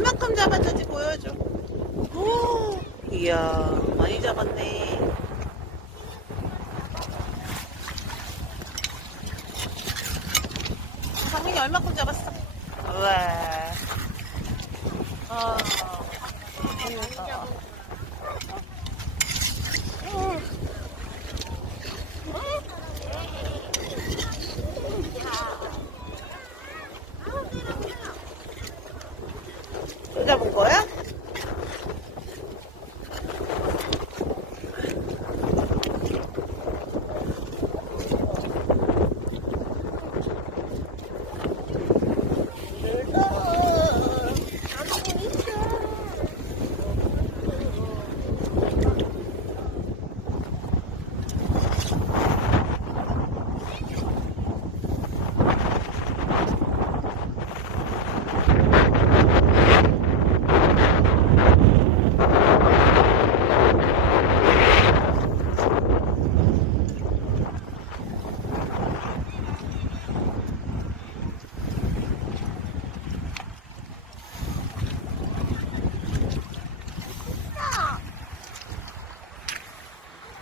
얼만큼 잡았는지 보여줘. 오, 이야, 많이 잡았네. 상민이 얼마큼 잡았어? 와. 어. 아, 재밌다.